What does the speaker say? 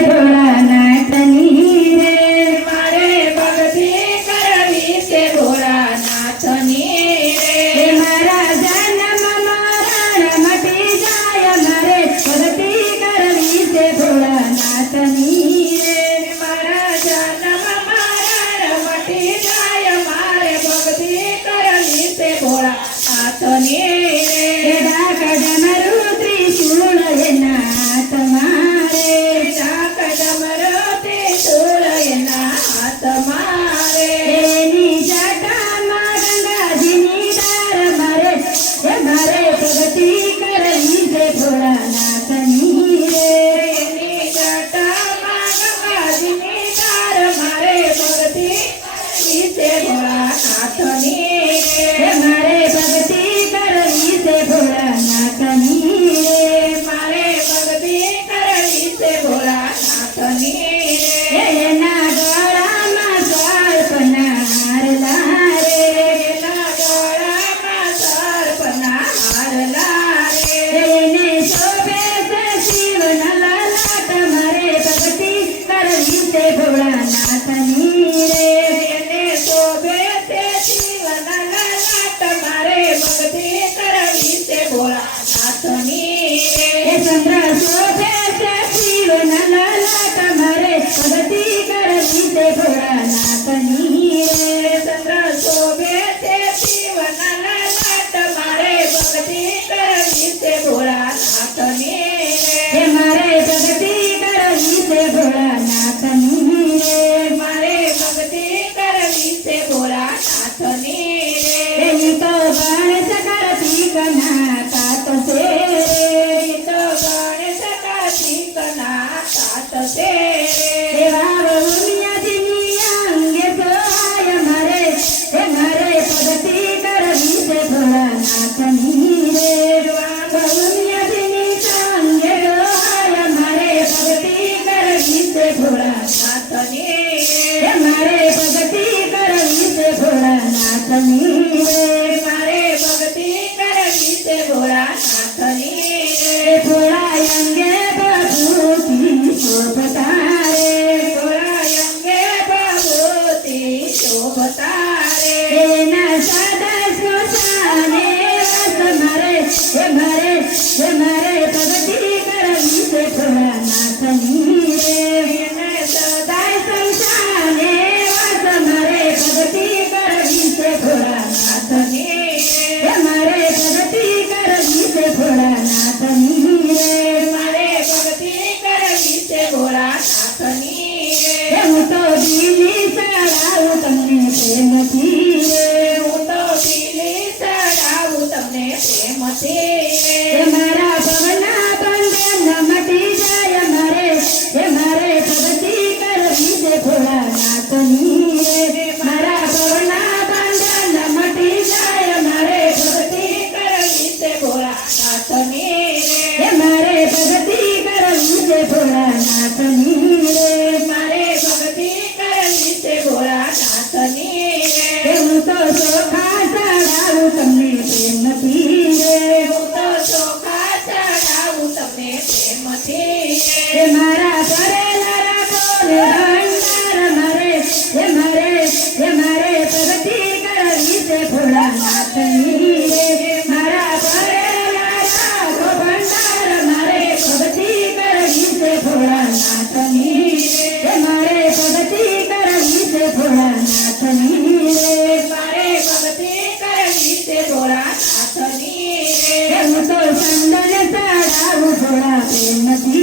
ભોળાનાથની રે મારે ભક્તિ કરવી છે ભોળાનાથની રે મારા જન્મ મરણ મટી જાય મારે ભક્તિ કરવી છે ભોળાનાથની રે મારા જન્મ મરણ મટી જાય મારે ભક્તિ કરવી છે ભોળાનાથની રે ડાક ડમરુ ત્રિશૂળ એના હાથમાં રે ડાક ડમરો ત્રિશૂળ એના હાથમાં રે એની જટામાં ગંગાજીની ધાર મારે મારે ભક્તિ કરવી છે ભોળાનાથની રે એની જટામાં ગંગાજીની ધાર મારે ભક્તિ કરવી છે ભોળાનાથની રે મારે ભક્તિ કરવી છે ભોળાનાથની રે મારે ભક્તિ કરવી છે ભોળાનાથની રે એના ગળામાં સર્પના હારલા રે એના ગળામાં સર્પના હારલા રે એને શોભે છે શિવના લલાટ મારે ભક્તિ કરવી છે ભોળાનાથની રે એને શોભે છે શિવના લલાટ મારે ભક્તિ કરવી છે ભોળાનાથની રે ચંદ્ર શોભે છે શિવના લલાટ મારે ભક્તિ કરવી છે ભોળાનાથની રે ચંદ્ર શોભે છે શિવના લલાટ મારે ભક્તિ કરવી છે ભોળાનાથની રે મારે ભક્તિ કરવી છે ભોળાનાથની રે મારે ભક્તિ કરવી છે ભોળાનાથની રે એની તો ગણેશ કાર્તિકના તાત છે ઈ તો ગણેશ કાર્તિકના તાત છે રે એવા બહુનિયાજીની અંગે સોય મારે ભક્તિ કરવી છે ભોળાનાથની રે બહુનિયાજીની સંગે સોય મારે ભક્તિ કરવી છે ભોળાનાથની નાથની રે મારે ભક્તિ કરવી છે ભોળાનાથની રે મારે ભક્તિ કરવી છે ભોળાનાથની રે ભોળા અંગે ભભૂતિ શોભતા રે ભોળા અંગે ભભૂતિ શોભતા રે એના સદા સ્મશાને વાસ મારે મારે ભક્તિ કરવી છે ભોળાનાથની રે એને સદાય સંસાને વાસ મારે ભક્તિ કરવી છે ભોળાનાથની રે મારે ભક્તિ કરવી છે ભોળાનાથની રે મારે ભક્તિ કરવી છે ભોળાનાથની રે હું તો દિલ્હી ચડાવું તમને પ્રેમથી રે હું તો દિલી ચડાવું તમને પ્રેમથી રે મારા ભવના બંધન મટી જાય મારે ભક્તિ કરવી છે ભોળાનાથની રે મારા ભવના બંધન મટી જાય મારે ભક્તિ કરવી છે ભોળાનાથની રે મારે ભક્તિ કરવી છે ભોળાનાથની રે મારે ભક્તિ કરવી છે ભોળાનાથની રે હું તો ચોખા ચડાવું તમને પ્રેમથી રે હું તો ચોખા ચડાવું તમને પ્રેમથી રે મારા ભરેલા રાખોને ભંડાર મારે ભક્તિ કરવી છે ભોળાનાથની રે મારા ભરેલા રાખો ભંડાર મારે ભક્તિ કરવી છે ભોળાનાથની રે મારે ભક્તિ કરવી છે ભોળાનાથની રે મારે ભક્તિ કરવી છે ભોળાનાથની રે હું તો ચંદન ચડાવું ભોળા પ્રેમથી